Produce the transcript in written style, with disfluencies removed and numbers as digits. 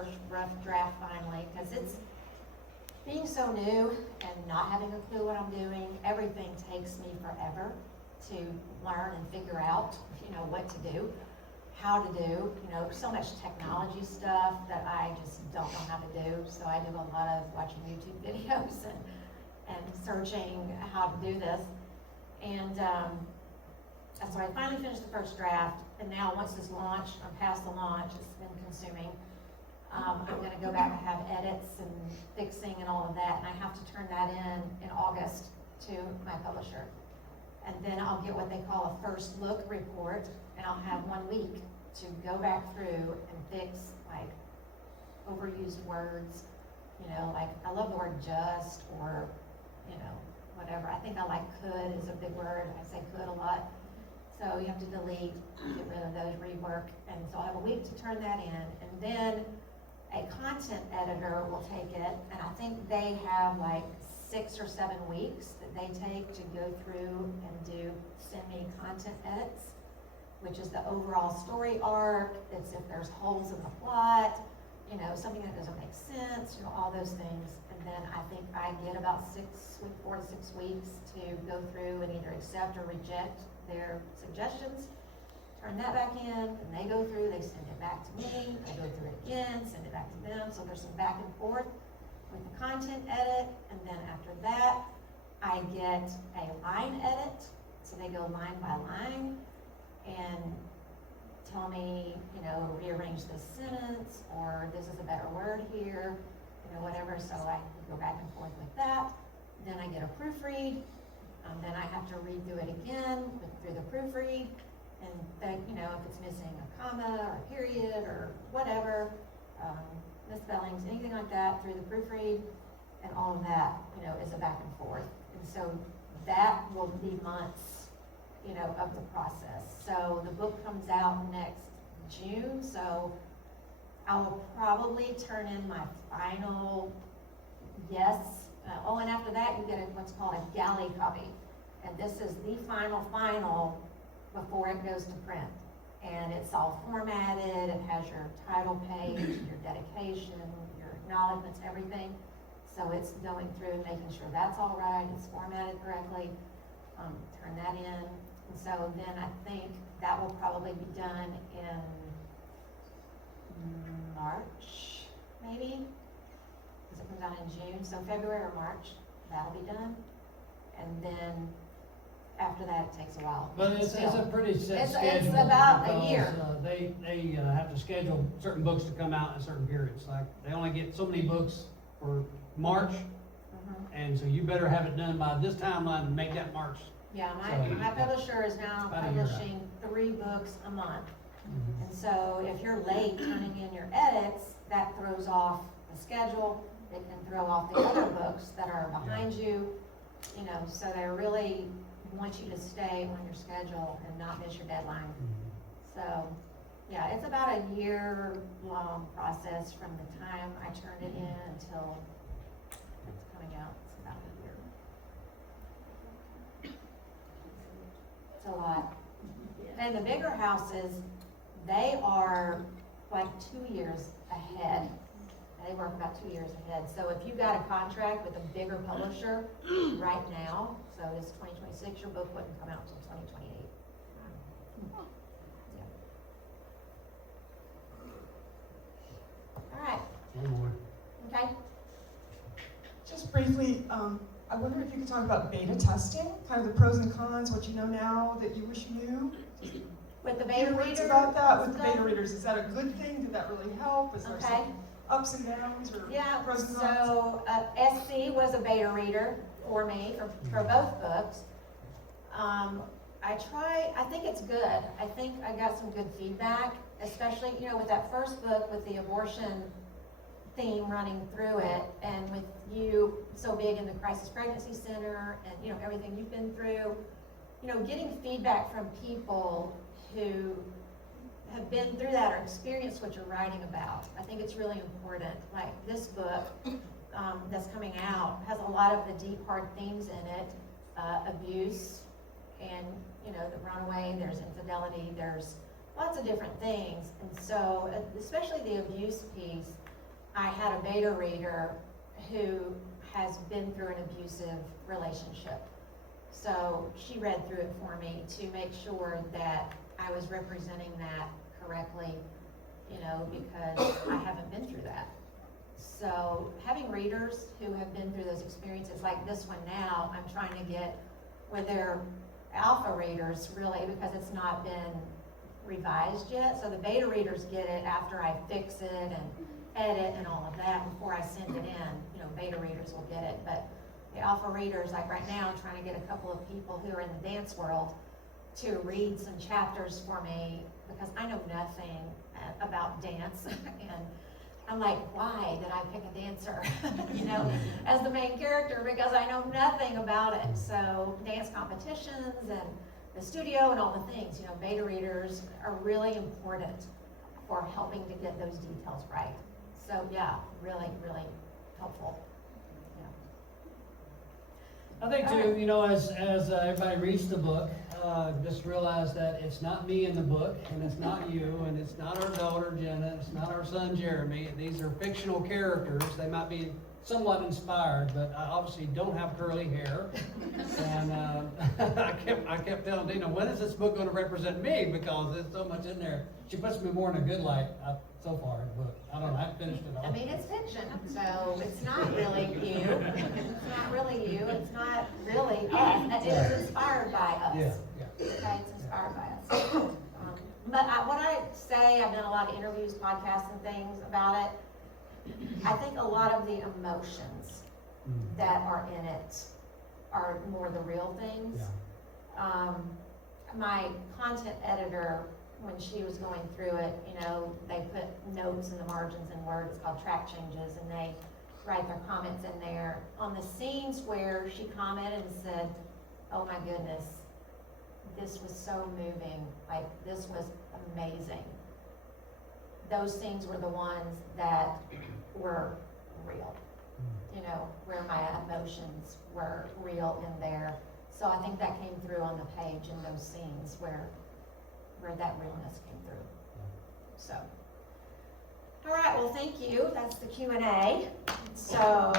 first rough draft finally, because it's being so new and not having a clue what I'm doing. Everything takes me forever to learn and figure out, what to do, how to do, so much technology stuff that I just don't know how to do. So I do a lot of watching YouTube videos and searching how to do this. And so I finally finished the first draft, and now once it's launched, I'm past the launch, it's been consuming. I'm going to go back and have edits and fixing and all of that, and I have to turn that in August to my publisher. And then I'll get what they call a first look report, and I'll have 1 week to go back through and fix like overused words, like I love the word just, or whatever. I think I like could is a big word. I say could a lot. So you have to delete, get rid of those, rework, and so I'll have a week to turn that in, and then a content editor will take it, and I think they have like 6 or 7 weeks that they take to go through and send me content edits, which is the overall story arc. It's if there's holes in the plot, something that doesn't make sense, all those things. And then I think I get about 4 to 6 weeks to go through and either accept or reject their suggestions, turn that back in, and they go through, they send it back to me, I go through it again, send it back to them. So there's some back and forth with the content edit, and then after that, I get a line edit. So they go line by line and tell me, rearrange this sentence, or this is a better word here, whatever. So I go back and forth with that. Then I get a proofread. Then I have to read through it again through the proofread, and then, if it's missing a comma or a period or whatever, misspellings, anything like that, through the proofread, and all of that, is a back and forth. And so that will be months, of the process. So the book comes out next June, so I will probably turn in my final yes. And after that, you get what's called a galley copy. And this is the final before it goes to print. And it's all formatted, it has your title page, your dedication, your acknowledgments, everything. So it's going through and making sure that's all right, it's formatted correctly, turn that in. And so then I think that will probably be done in March, maybe? Because it comes out in June, so February or March, that'll be done. And then after that, it takes a while. But it's a pretty set schedule. It's about a year. They have to schedule certain books to come out in certain periods. Like, they only get so many books for March, and so you better have it done by this timeline and make that March. Yeah, my publisher is now publishing 3 books a month. And so if you're late turning in your edits, that throws off the schedule. It can throw off the other books that are behind you, so they really want you to stay on your schedule and not miss your deadline. So, yeah, it's about a year-long process from the time I turn it in until it's coming out. It's about a year. It's a lot. And the bigger houses, they are like 2 years ahead. They work about 2 years ahead. So if you got a contract with a bigger publisher right now, so this is 2026, your book wouldn't come out until 2028. Yeah. All right. One more. Okay. Just briefly, I wonder if you could talk about beta testing, kind of the pros and cons, what you know now that you wish you knew. With the beta reader? About that, with the beta readers, is that a good thing? Did that really help? Is there Okay. some ups and downs or Yeah, pros and cons? so SC was a beta reader for me for both books. I think it's good. I think I got some good feedback, especially, with that first book with the abortion theme running through it, and with you so big in the crisis pregnancy center and, everything you've been through, getting feedback from people who have been through that or experienced what you're writing about. I think it's really important. Like this book that's coming out has a lot of the deep, hard themes in it, abuse and, the runaway, there's infidelity, there's lots of different things. And so, especially the abuse piece, I had a beta reader who has been through an abusive relationship. So she read through it for me to make sure that I was representing that correctly, because I haven't been through that. So having readers who have been through those experiences, like this one now, I'm trying to get where they're alpha readers really, because it's not been revised yet. So the beta readers get it after I fix it and edit and all of that before I send it in. Beta readers will get it, but the alpha readers, like right now, I'm trying to get a couple of people who are in the dance world to read some chapters for me, because I know nothing about dance. And I'm like, why did I pick a dancer, as the main character? Because I know nothing about it. So dance competitions and the studio and all the things, beta readers are really important for helping to get those details right. So yeah, really, really helpful. I think too, as everybody reads the book, just realize that it's not me in the book, and it's not you, and it's not our daughter Jenna, it's not our son Jeremy. These are fictional characters. They might be somewhat inspired, but I obviously don't have curly hair. And I kept telling Deena, when is this book going to represent me? Because there's so much in there. She puts me more in a good light so far in the book. I don't know, I haven't finished it all. I mean, it's fiction, so it's not really you. It's not really you. It's not really us. It is inspired by us. Yeah. Okay, it's inspired by us. But what I say, I've done a lot of interviews, podcasts, and things about it. I think a lot of the emotions that are in it are more the real things. Yeah. My content editor, when she was going through it, they put notes in the margins in Word. It's called track changes, and they write their comments in there. On the scenes where she commented and said, oh my goodness, this was so moving, like this was amazing. Those scenes were the ones that were real, where my emotions were real in there. So I think that came through on the page in those scenes where that realness came through. So, all right, well, thank you. That's the Q&A. So.